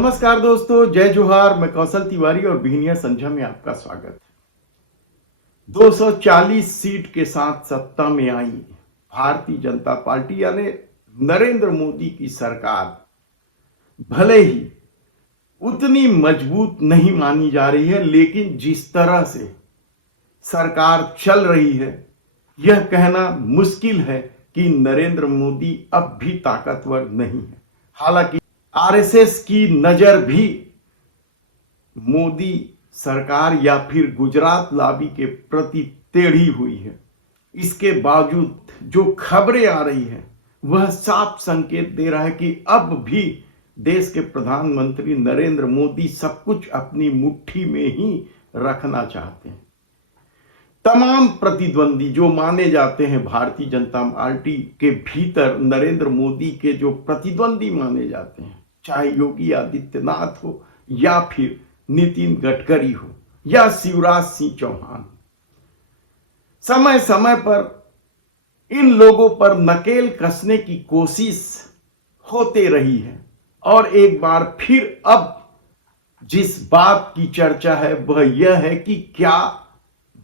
नमस्कार दोस्तों, जय जोहार। मैं कौशल तिवारी और बिहनिया संझा में आपका स्वागत है। 240 सीट के साथ सत्ता में आई भारतीय जनता पार्टी यानी नरेंद्र मोदी की सरकार भले ही उतनी मजबूत नहीं मानी जा रही है, लेकिन जिस तरह से सरकार चल रही है यह कहना मुश्किल है कि नरेंद्र मोदी अब भी ताकतवर नहीं है। हालांकि आरएसएस की नजर भी मोदी सरकार या फिर गुजरात लॉबी के प्रति टेढ़ी हुई है। इसके बावजूद जो खबरें आ रही हैं वह साफ संकेत दे रहा है कि अब भी देश के प्रधानमंत्री नरेंद्र मोदी सब कुछ अपनी मुट्ठी में ही रखना चाहते हैं। तमाम प्रतिद्वंदी जो माने जाते हैं भारतीय जनता पार्टी के भीतर, नरेंद्र मोदी के जो प्रतिद्वंदी माने जाते हैं, चाहे योगी आदित्यनाथ हो या फिर नितिन गडकरी हो या शिवराज सिंह चौहान, समय समय पर इन लोगों पर नकेल कसने की कोशिश होते रही है। और एक बार फिर अब जिस बात की चर्चा है वह यह है कि क्या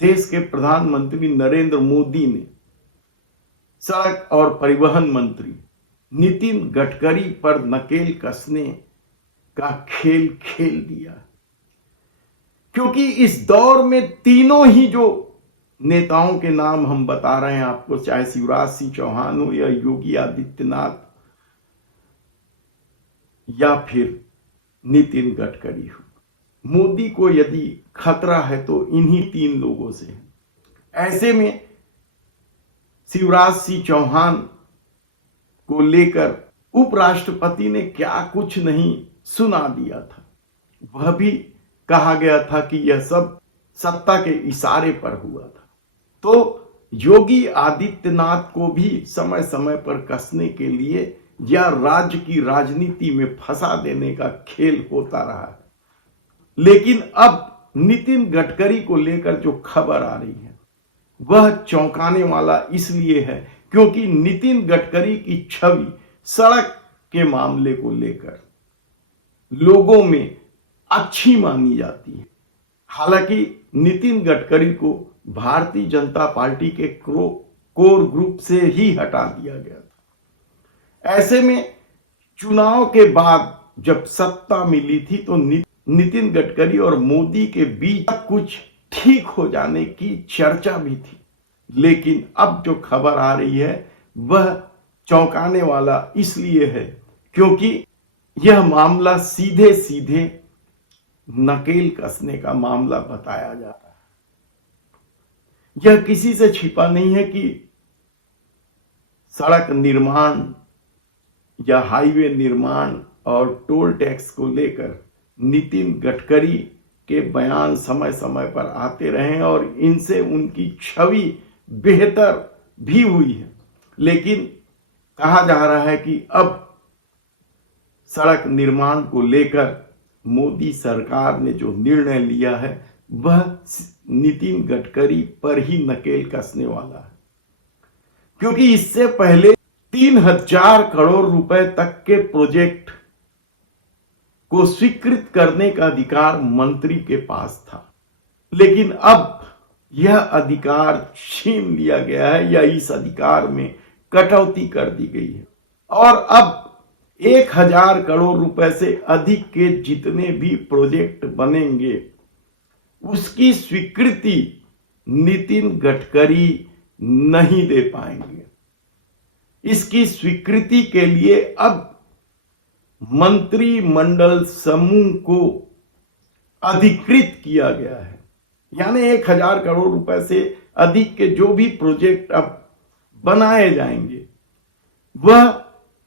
देश के प्रधानमंत्री नरेंद्र मोदी ने सड़क और परिवहन मंत्री नितिन गडकरी पर नकेल कसने का खेल खेल दिया, क्योंकि इस दौर में तीनों ही जो नेताओं के नाम हम बता रहे हैं आपको, चाहे शिवराज सिंह चौहान हो या योगी आदित्यनाथ या फिर नितिन गडकरी हो, मोदी को यदि खतरा है तो इन्हीं तीन लोगों से है। ऐसे में शिवराज सिंह चौहान को लेकर उपराष्ट्रपति ने क्या कुछ नहीं सुना दिया था। वह भी कहा गया था कि यह सब सत्ता के इशारे पर हुआ था। तो योगी आदित्यनाथ को भी समय समय पर कसने के लिए या राज्य की राजनीति में फंसा देने का खेल होता रहा है। लेकिन अब नितिन गडकरी को लेकर जो खबर आ रही है वह चौंकाने वाला इसलिए है क्योंकि नितिन गडकरी की छवि सड़क के मामले को लेकर लोगों में अच्छी मानी जाती है। हालांकि नितिन गडकरी को भारतीय जनता पार्टी के कोर ग्रुप से ही हटा दिया गया था। ऐसे में चुनाव के बाद जब सत्ता मिली थी तो नितिन गडकरी और मोदी के बीच कुछ ठीक हो जाने की चर्चा भी थी। लेकिन अब जो खबर आ रही है वह चौंकाने वाला इसलिए है क्योंकि यह मामला सीधे सीधे नकेल कसने का मामला बताया जा रहा है। यह किसी से छिपा नहीं है कि सड़क निर्माण या हाईवे निर्माण और टोल टैक्स को लेकर नितिन गडकरी के बयान समय समय पर आते रहे और इनसे उनकी छवि बेहतर भी हुई है। लेकिन कहा जा रहा है कि अब सड़क निर्माण को लेकर मोदी सरकार ने जो निर्णय लिया है वह नितिन गडकरी पर ही नकेल कसने वाला है, क्योंकि इससे पहले 3000 करोड़ रुपए तक के प्रोजेक्ट को स्वीकृत करने का अधिकार मंत्री के पास था। लेकिन अब यह अधिकार छीन लिया गया है या इस अधिकार में कटौती कर दी गई है और अब 1000 करोड़ रुपए से अधिक के जितने भी प्रोजेक्ट बनेंगे उसकी स्वीकृति नितिन गडकरी नहीं दे पाएंगे। इसकी स्वीकृति के लिए अब मंत्रिमंडल समूह को अधिकृत किया गया है, यानी 1000 करोड़ रुपए से अधिक के जो भी प्रोजेक्ट अब बनाए जाएंगे वह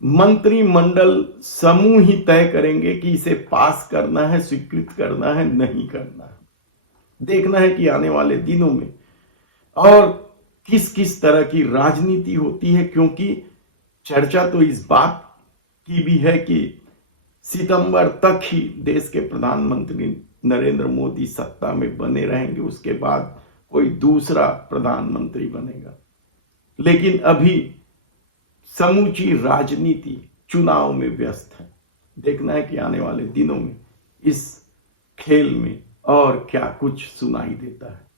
मंत्रिमंडल समूह ही तय करेंगे कि इसे पास करना है, स्वीकृत करना है, नहीं करना है। देखना है कि आने वाले दिनों में और किस किस तरह की राजनीति होती है, क्योंकि चर्चा तो इस बात की भी है कि सितंबर तक ही देश के प्रधानमंत्री नरेंद्र मोदी सत्ता में बने रहेंगे, उसके बाद कोई दूसरा प्रधानमंत्री बनेगा। लेकिन अभी समूची राजनीति चुनाव में व्यस्त है। देखना है कि आने वाले दिनों में इस खेल में और क्या कुछ सुनाई देता है।